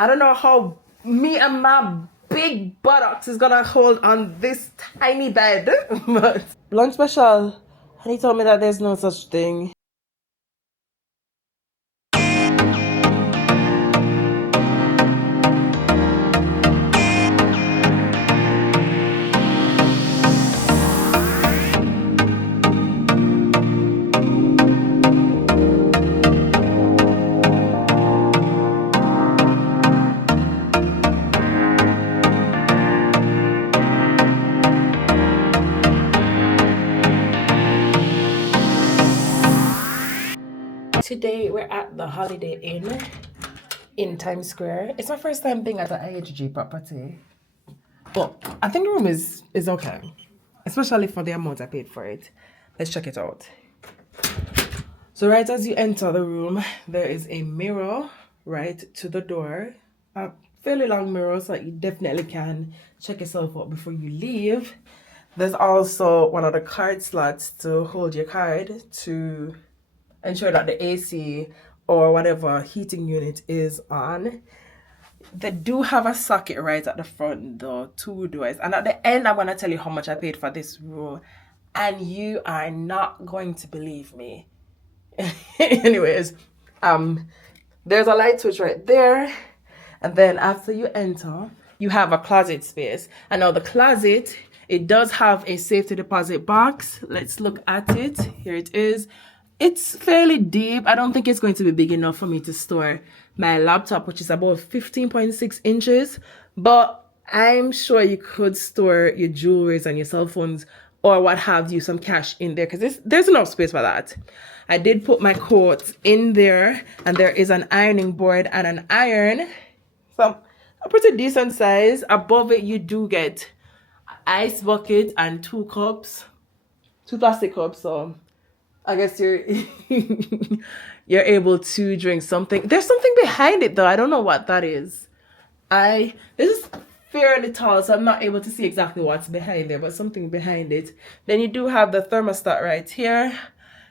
I don't know how me and my big buttocks is gonna hold on this tiny bed. But lunch special, and he told me that there's no such thing. Today we're at the Holiday Inn in Times Square. It's my first time being at the IHG property. But I think the room is okay. Especially for the amount I paid for it. Let's check it out. So right as you enter the room, there is a mirror right to the door. A fairly long mirror so that you definitely can check yourself out before you leave. There's also one of the card slots to hold your card to ensure that the AC or whatever heating unit is on. They do have a socket right at the front though, 2 doors. And at the end, I'm going to tell you how much I paid for this room. And you are not going to believe me. Anyways, there's a light switch right there. And then after you enter, you have a closet space. And now the closet, it does have a safety deposit box. Let's look at it. Here it is. It's fairly deep. I don't think it's going to be big enough for me to store my laptop, which is about 15.6 inches. But I'm sure you could store your jewelries and your cell phones or what have you, some cash in there, because there's enough space for that. I did put my coats in there, and there is an ironing board and an iron. So a pretty decent size. Above it, you do get ice bucket and 2 cups, 2 plastic cups. So I guess you're you're able to drink something. There's something behind it though. I don't know what that is. This is fairly tall, so I'm not able to see exactly what's behind there, but something behind it. Then you do have the thermostat right here.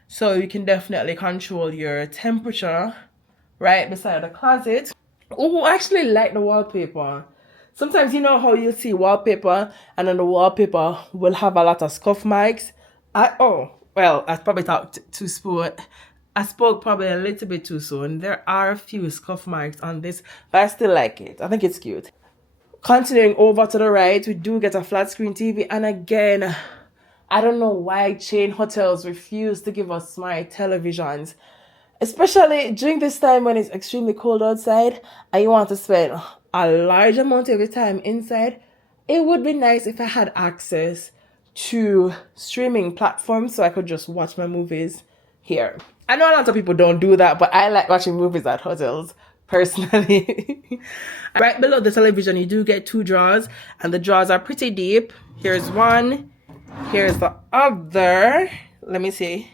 So you can definitely control your temperature right beside the closet. Oh, I actually like the wallpaper. Sometimes you know how you see wallpaper and then the wallpaper will have a lot of scuff marks. Well, I probably talked too sport. I spoke probably a little bit too soon. There are a few scuff marks on this, but I still like it. I think it's cute. Continuing over to the right, we do get a flat screen TV. And again, I don't know why chain hotels refuse to give us smart televisions. Especially during this time when it's extremely cold outside and you want to spend a large amount of your time inside. It would be nice if I had access to streaming platforms so I could just watch my movies here. I know a lot of people don't do that, but I like watching movies at hotels personally. Right below the television, you do get 2 drawers, and the drawers are pretty deep. Here's one, here's the other. Let me see.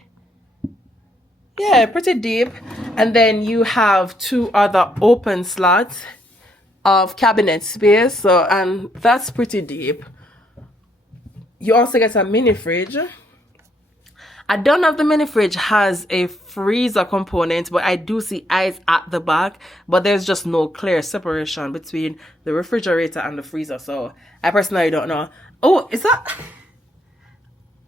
Yeah, pretty deep. And then you have 2 other open slots of cabinet space. So, and that's pretty deep. You also get a mini fridge. I don't know if the mini fridge has a freezer component, but I do see ice at the back. But there's just no clear separation between the refrigerator and the freezer. So I personally don't know. Oh, is that?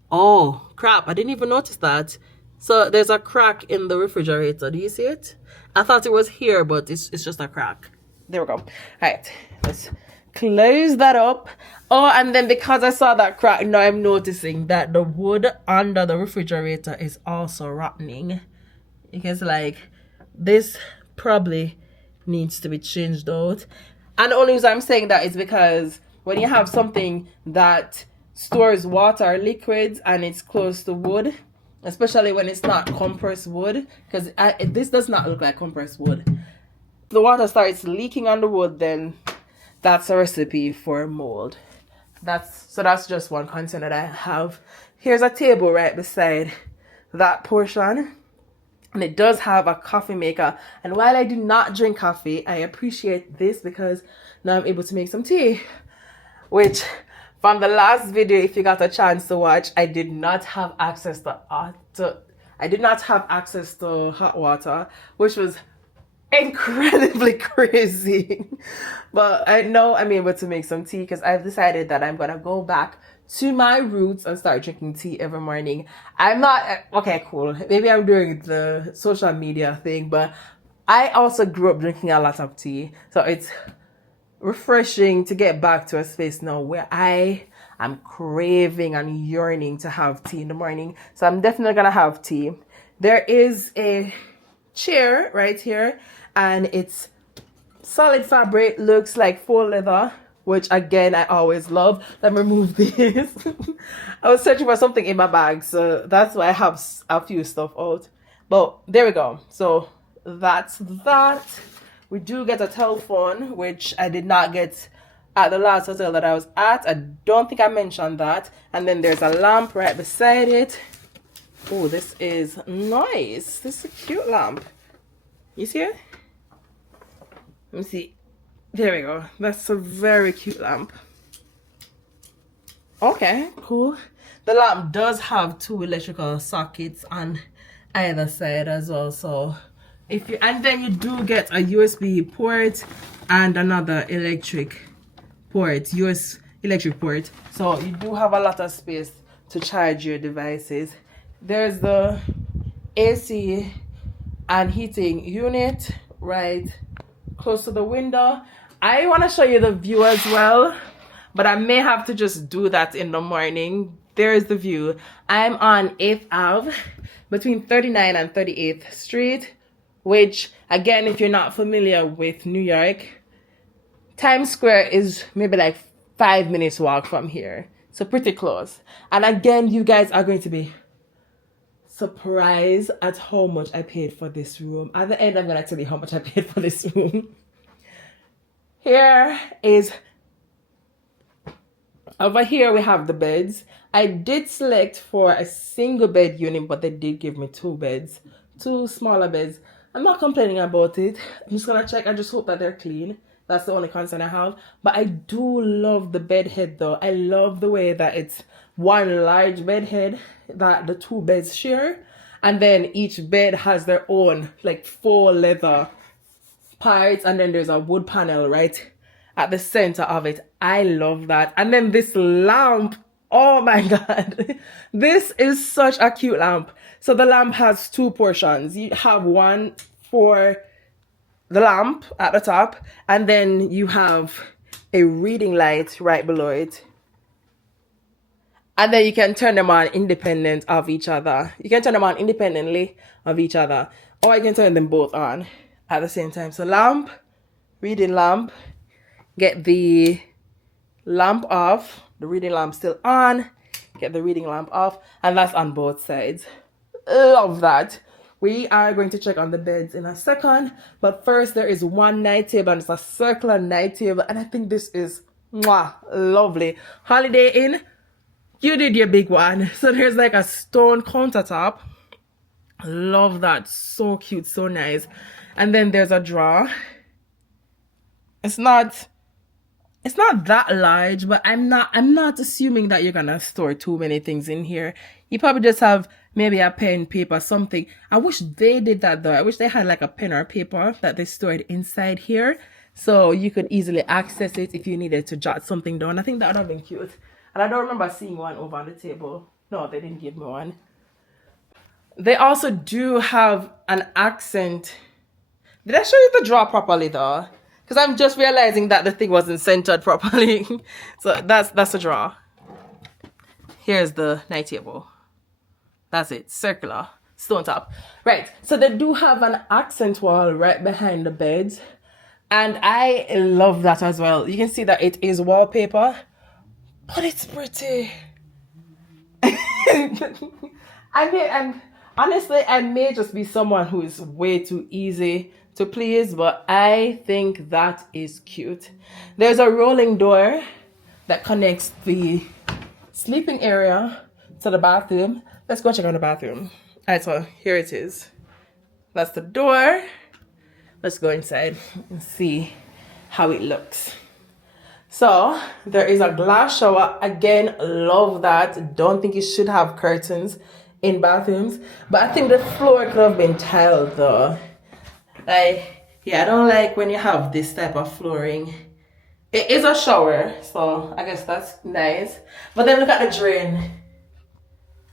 Oh, crap. I didn't even notice that. So there's a crack in the refrigerator. Do you see it? I thought it was here, but it's just a crack. There we go. All right, let's close that up. Oh, and then because I saw that crack, now I'm noticing that the wood under the refrigerator is also rotting. Because like this probably needs to be changed out. And the only reason I'm saying that is because when you have something that stores water, liquids, and it's close to wood, especially when it's not compressed wood, because this does not look like compressed wood. If the water starts leaking on the wood, then that's a recipe for mold. That's just one concern that I have. Here's a table right beside that portion, and it does have a coffee maker. And while I do not drink coffee, I appreciate this because now I'm able to make some tea, which from the last video, if you got a chance to watch, I did not have access to hot water, which was incredibly crazy. But I know I'm able to make some tea because I've decided that I'm gonna go back to my roots and start drinking tea every morning. I'm not okay, cool. Maybe I'm doing the social media thing, but I also grew up drinking a lot of tea. So it's refreshing to get back to a space now where I am craving and yearning to have tea in the morning. So I'm definitely gonna have tea. There is a chair right here and it's solid fabric, looks like faux leather, which again I always love. Let me remove this. I was searching for something in my bag, so that's why I have a few stuff out. But there we go. So that's that. We do get a telephone, which I did not get at the last hotel that I was at. I don't think I mentioned that. And then there's a lamp right beside it. Oh, this is nice. This is a cute lamp. You see it? Let me see. There we go. That's a very cute lamp. Okay, cool. The lamp does have 2 electrical sockets on either side as well. So if you, and then you do get a USB port and another electric port, US electric port. So you do have a lot of space to charge your devices. There's the AC and heating unit right close to the window. I want to show you the view as well, but I may have to just do that in the morning. There is the view. I'm on 8th Ave between 39 and 38th Street, which again, if you're not familiar with New York, Times Square is maybe like 5 minutes walk from here. So pretty close. And again, you guys are going to be surprised at how much I paid for this room. At the end, I'm going to tell you how much I paid for this room. Here is, over here we have the beds. I did select for a single bed unit, but they did give me 2 beds, 2 smaller beds. I'm not complaining about it. I'm just gonna check. I just hope that they're clean. That's the only concern I have. But I do love the bed head though. I love the way that it's one large bed head that the 2 beds share. And then each bed has their own like faux leather parts, and then there's a wood panel right at the center of it. I love that. And then this lamp, oh my god, this is such a cute lamp. So the lamp has 2 portions. You have one for the lamp at the top, and then you have a reading light right below it. And then you can turn them on independent of each other. You can turn them on independently of each other, or you can turn them both on at the same time. So lamp, reading lamp, get the lamp off, the reading lamp still on, get the reading lamp off, and that's on both sides. Love that. We are going to check on the beds in a second, but first there is one night table, and it's a circular night table, and I think this is mwah, lovely. Holiday Inn, you did your big one. So there's like a stone countertop. Love that. So cute, so nice. And then there's a drawer. It's not that large, but I'm not assuming that you're gonna store too many things in here. You probably just have maybe a pen, paper, something. I wish they did that though. I wish they had like a pen or paper that they stored inside here, so you could easily access it if you needed to jot something down. I think that would have been cute. And I don't remember seeing one over on the table. No, they didn't give me one. They also do have an accent. Did I show you the drawer properly though? Because I'm just realizing that the thing wasn't centered properly. So that's a drawer. Here's the night table. That's it. Circular. Stone top. Right. So they do have an accent wall right behind the beds. And I love that as well. You can see that it is wallpaper. But it's pretty. Honestly, I may just be someone who is way too easy to please, but I think that is cute. There's a rolling door that connects the sleeping area to the bathroom. Let's go check on the bathroom. All right, so here it is. That's the door. Let's go inside and see how it looks. So there is a glass shower. Again, love that. Don't think you should have curtains in bathrooms, but I think the floor could have been tiled though. Like, Yeah, I don't like when you have this type of flooring. It is a shower, so I guess that's nice. But then look at the drain.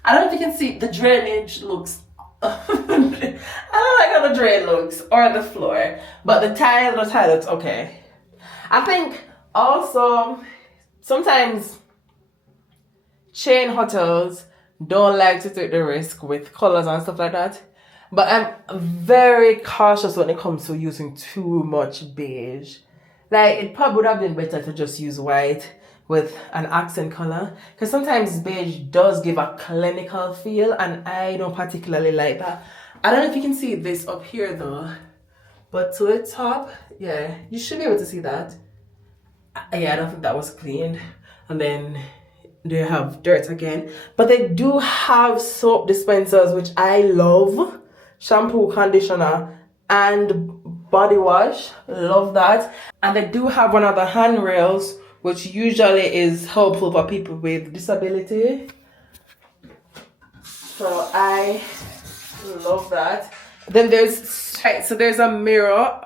I don't know if you can see, the drainage looks I don't like how the drain looks or the floor, but the tile looks okay. I think also sometimes chain hotels don't like to take the risk with colors and stuff like that. But I'm very cautious when it comes to using too much beige. Like, it probably would have been better to just use white with an accent color. Because sometimes beige does give a clinical feel, and I don't particularly like that. I don't know if you can see this up here though. But to the top, yeah, you should be able to see that. Yeah, I don't think that was cleaned. And then they have dirt again. But they do have soap dispensers, which I love. Shampoo, conditioner, and body wash. Love that. And they do have one of the handrails, which usually is helpful for people with disability. So I love that. Then there's a mirror,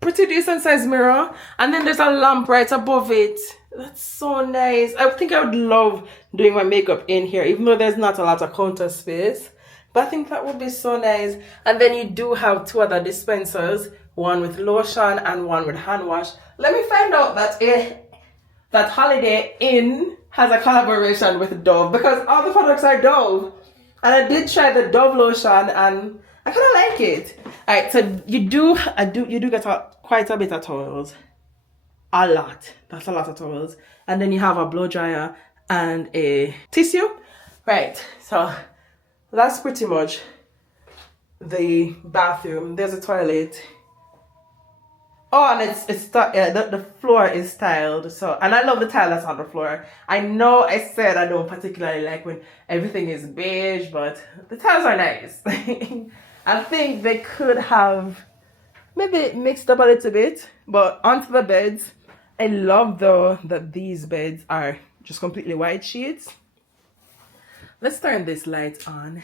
pretty decent sized mirror, and then there's a lamp right above it. That's so nice. I think I would love doing my makeup in here, even though there's not a lot of counter space. But I think that would be so nice. And then you do have two other dispensers, one with lotion and one with hand wash. Let me find out that Holiday Inn has a collaboration with Dove, because all the products are Dove. And I did try the Dove lotion and I kind of like it. Alright, so you do get quite a bit of towels. A lot. That's a lot of towels. And then you have a blow dryer and a tissue. Right, so that's pretty much the bathroom. There's a toilet. Oh, and the floor is tiled. So, and I love the tile that's on the floor. I know I said I don't particularly like when everything is beige, but the tiles are nice. I think they could have maybe mixed up a little bit, but onto the beds. I love though that these beds are just completely white sheets. Let's turn this light on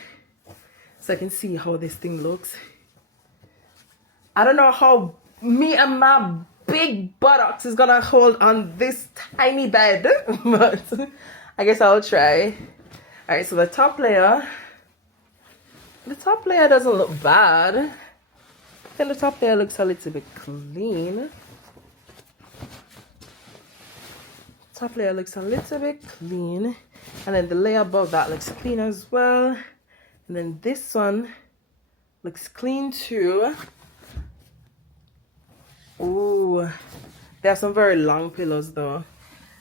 so I can see how this thing looks. I don't know how me and my big buttocks is gonna hold on this tiny bed, but I guess I'll try. All right, so the top layer doesn't look bad. Then the top layer looks a little bit clean. Top layer looks a little bit clean. And then the layer above that looks clean as well. And then this one looks clean too. Ooh, there are some very long pillows though.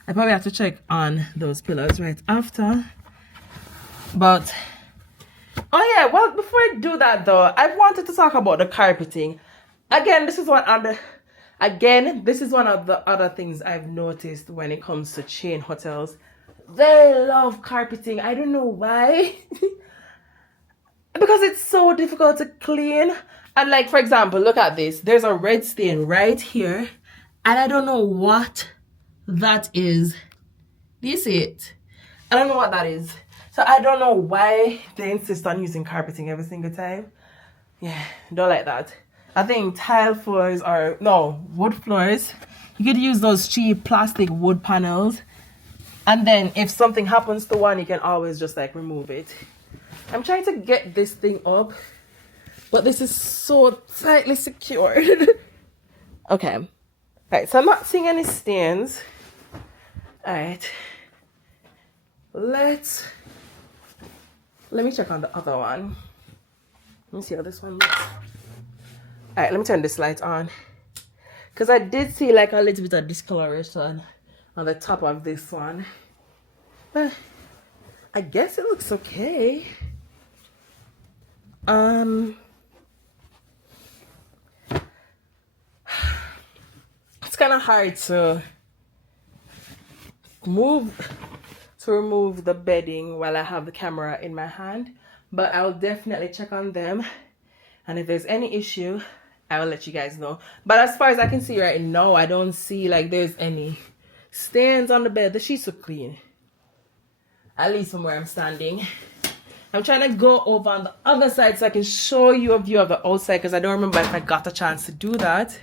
I probably have to check on those pillows right after. But, oh yeah, well, before I do that though, I wanted to talk about the carpeting. Again, this is one of the other things I've noticed when it comes to chain hotels. They love carpeting. I don't know why. Because it's so difficult to clean. And like, for example, look at this. There's a red stain right here. And I don't know what that is. Do you see it? I don't know what that is. So I don't know why they insist on using carpeting every single time. Yeah, don't like that. I think tile floors wood floors. You could use those cheap plastic wood panels. And then if something happens to one, you can always just like remove it. I'm trying to get this thing up, but this is so tightly secured. Okay. All right, so I'm not seeing any stains. All right. Let me check on the other one. Let me see how this one looks. All right, let me turn this light on. Because I did see like a little bit of discoloration on the top of this one. But I guess it looks okay. It's kind of hard to remove the bedding while I have the camera in my hand, but I'll definitely check on them, and if there's any issue I will let you guys know. But as far as I can see right now, I don't see like there's any stains on the bed. The sheets are clean, at least from where I'm standing. I'm trying to go over on the other side so I can show you a view of the outside, because I don't remember if I got a chance to do that.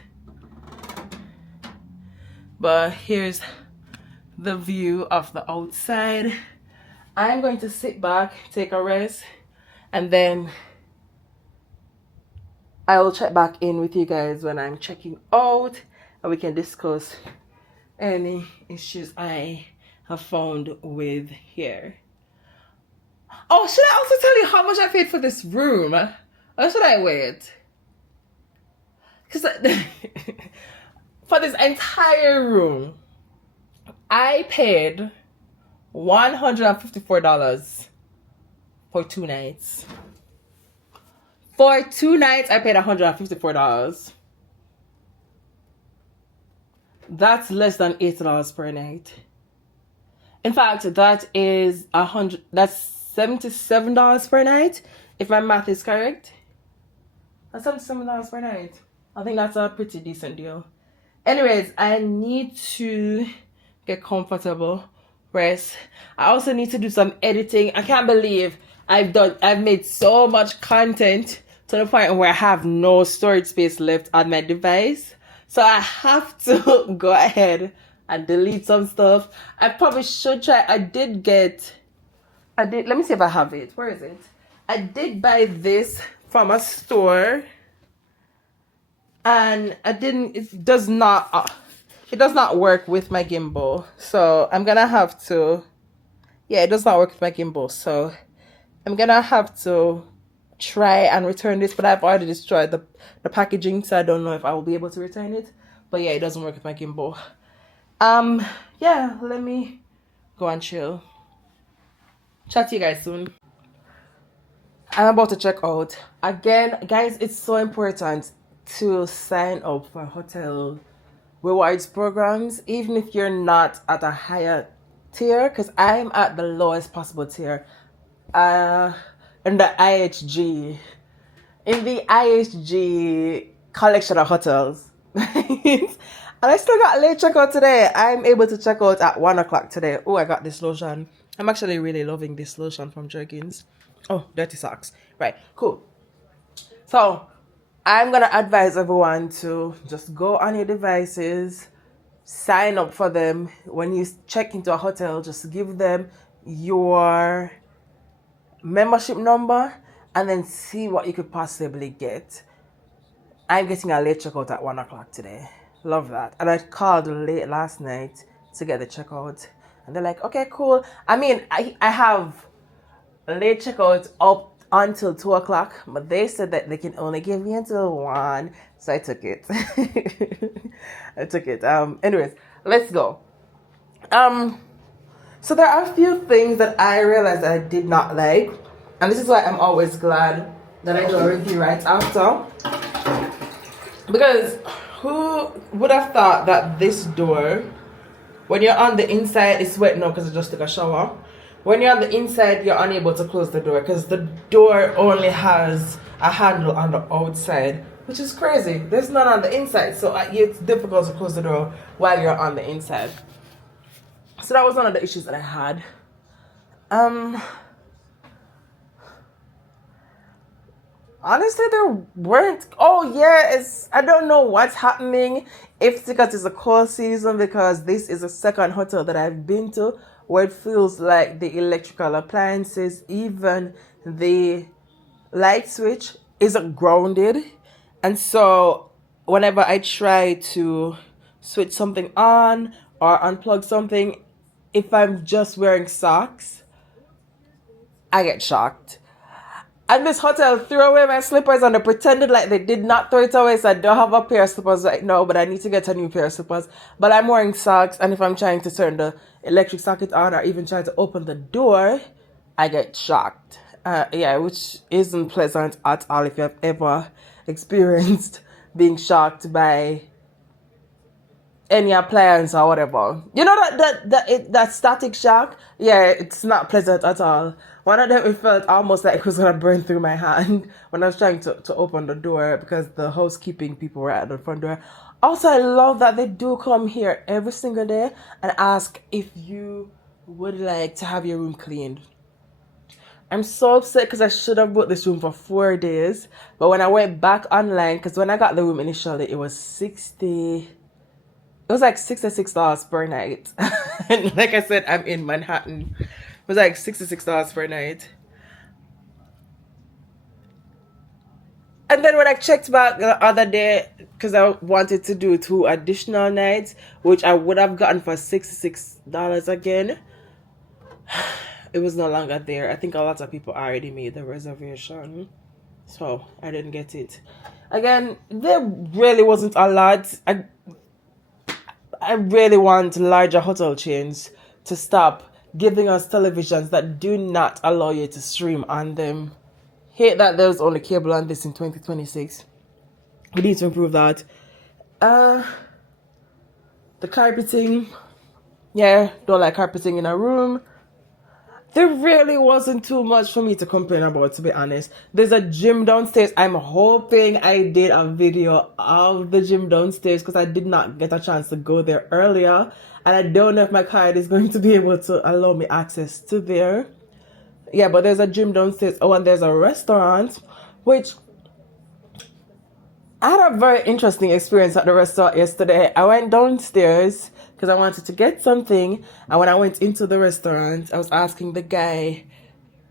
But here's the view of the outside. I'm going to sit back, take a rest, and then I will check back in with you guys when I'm checking out, and we can discuss any issues I have found with here. Oh, should I also tell you how much I paid for this room? Or should I wait? Because for this entire room, I paid $154 for 2 nights. For 2 nights, I paid $154. That's less than $80 per night. In fact, that is that's $77 per night, if my math is correct. That's $77 per night. I think that's a pretty decent deal. Anyways, I need to get comfortable, rest. I also need to do some editing. I can't believe I've made so much content to the point where I have no storage space left on my device. So I have to go ahead and delete some stuff. I probably should try. Let me see if I have it. Where is it? I did buy this from a store, and it does not work with my gimbal. So I'm gonna have to, it does not work with my gimbal. So I'm gonna have to try and return this, but I've already destroyed the packaging, so I don't know if I will be able to return it. But yeah, it doesn't work with my gimbal. Let me go and chill. Chat to you guys soon. I'm about to check out. Again, guys, it's so important to sign up for hotel rewards programs, even if you're not at a higher tier, because I'm at the lowest possible tier. In the IHG. In the IHG collection of hotels. And I still got late checkout today. I'm able to check out at 1 o'clock today. Oh, I got this lotion. I'm actually really loving this lotion from Jergens. Oh, dirty socks. Right, cool. So, I'm going to advise everyone to just go on your devices, sign up for them. When you check into a hotel, just give them your membership number and then see what you could possibly get. I'm getting a late checkout at 1 o'clock today. Love that. And I called late last night to get the checkout, and they're like, okay, cool. I mean, I have late checkout up until 2 o'clock, but they said that they can only give me until 1, so I took it. Anyways, let's go. So there are a few things that I realized that I did not like, and this is why I'm always glad that I do a review right after, because who would have thought that this door, when you're on the inside, it's wet now because I just took a shower. When you're on the inside, you're unable to close the door because the door only has a handle on the outside, which is crazy. There's none on the inside, so it's difficult to close the door while you're on the inside. So that was one of the issues that I had. Honestly, there weren't. Oh yeah, I don't know what's happening. If because it's a cold season, because this is the second hotel that I've been to where it feels like the electrical appliances, even the light switch, isn't grounded, and so whenever I try to switch something on or unplug something, if I'm just wearing socks, I get shocked. And this hotel threw away my slippers and they pretended like they did not throw it away, so I don't have a pair of slippers right now, but I need to get a new pair of slippers. But I'm wearing socks, and if I'm trying to turn the electric socket on or even try to open the door, I get shocked. Which isn't pleasant at all if you have ever experienced being shocked by any appliance or whatever. You know that static shock? Yeah, it's not pleasant at all. One of them, it felt almost like it was gonna burn through my hand when I was trying to open the door because the housekeeping people were at the front door. Also, I love that they do come here every single day and ask if you would like to have your room cleaned. I'm so upset because I should have booked this room for 4 days. But when I went back online, because when I got the room initially, it was like $66 per night. And like I said, I'm in Manhattan. It was like $66 per night. And then when I checked back the other day, because I wanted to do 2 additional nights, which I would have gotten for $66 again, it was no longer there. I think a lot of people already made the reservation, so I didn't get it. Again, there really wasn't a lot. I really want larger hotel chains to stop giving us televisions that do not allow you to stream on them. Hate that there's only cable on this in 2026. We need to improve that. The carpeting. Yeah, don't like carpeting in a room. There really wasn't too much for me to complain about, to be honest. There's a gym downstairs. I'm hoping I did a video of the gym downstairs because I did not get a chance to go there earlier. And I don't know if my card is going to be able to allow me access to there. Yeah, but there's a gym downstairs. Oh, and there's a restaurant, which I had a very interesting experience at the restaurant yesterday. I went downstairs because I wanted to get something. And when I went into the restaurant, I was asking the guy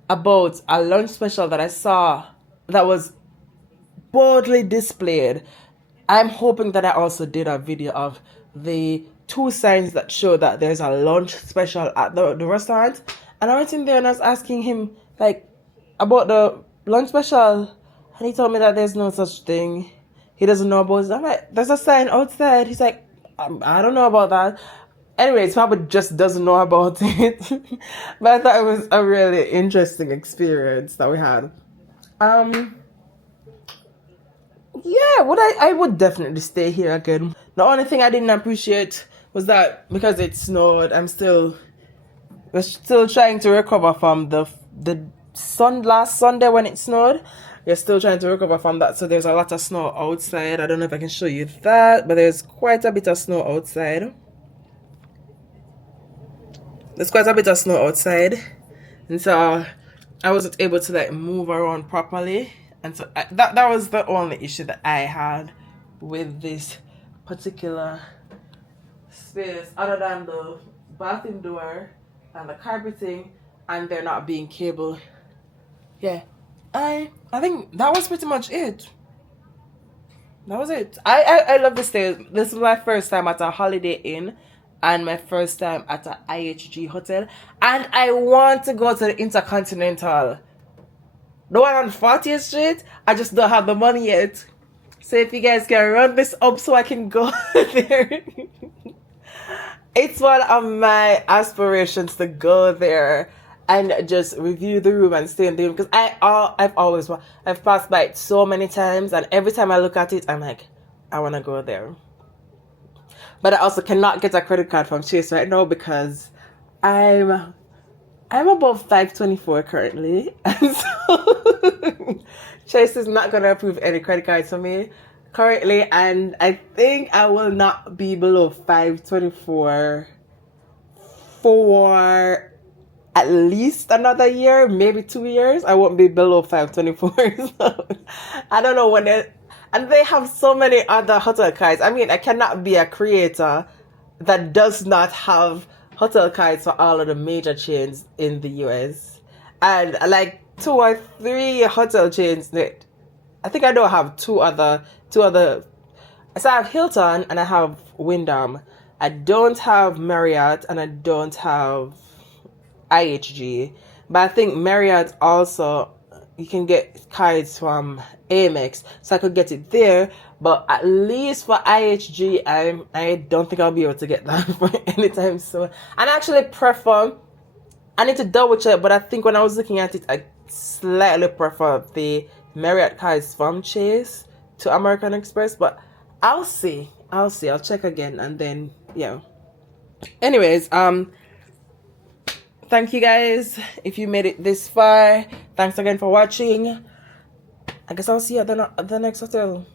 about a lunch special that I saw that was boldly displayed. I'm hoping that I also did a video of the 2 signs that show that there's a lunch special at the restaurant. And I went in there and I was asking him, like, about the lunch special. And he told me that there's no such thing. He doesn't know about it. I'm like, there's a sign outside. He's like, I don't know about that. Anyways, probably just doesn't know about it. But I thought it was a really interesting experience that we had. Yeah, I would definitely stay here again. The only thing I didn't appreciate was that because it snowed, we're still trying to recover from the last Sunday when it snowed. We're still trying to recover from that. So there's a lot of snow outside. I don't know if I can show you that, but there's quite a bit of snow outside. And so I wasn't able to like move around properly. And so that was the only issue that I had with this particular space, other than the bathroom door and the carpeting and there not being cable. Yeah, I think that was pretty much it. That was it. I love this stay. This is my first time at a Holiday Inn and my first time at a IHG hotel, and I want to go to the Intercontinental, the one on 40th Street. I just don't have the money yet. So if you guys can run this up so I can go there. It's one of my aspirations to go there and just review the room and stay in the room, because I've passed by it so many times, and every time I look at it, I'm like, I want to go there. But I also cannot get a credit card from Chase right now because I'm above 524 currently, and so Chase is not going to approve any credit cards for me currently, and I think I will not be below 524 for at least another year, maybe 2 years. I won't be below 524. So I don't know when and they have so many other hotel cards. I mean, I cannot be a creator that does not have hotel cards for all of the major chains in the US, and like 2 or 3 hotel chains that I think I don't have two other. So I have Hilton and I have Wyndham. I don't have Marriott and I don't have IHG. But I think Marriott also, you can get cards from Amex, so I could get it there. But at least for IHG, I don't think I'll be able to get that for anytime soon. And I actually prefer, I need to double check, but I think when I was looking at it, I slightly prefer the Marriott cards from Chase to American Express, but I'll see. I'll check again, and then yeah. Anyways, thank you guys if you made it this far. Thanks again for watching. I guess I'll see you at the next hotel.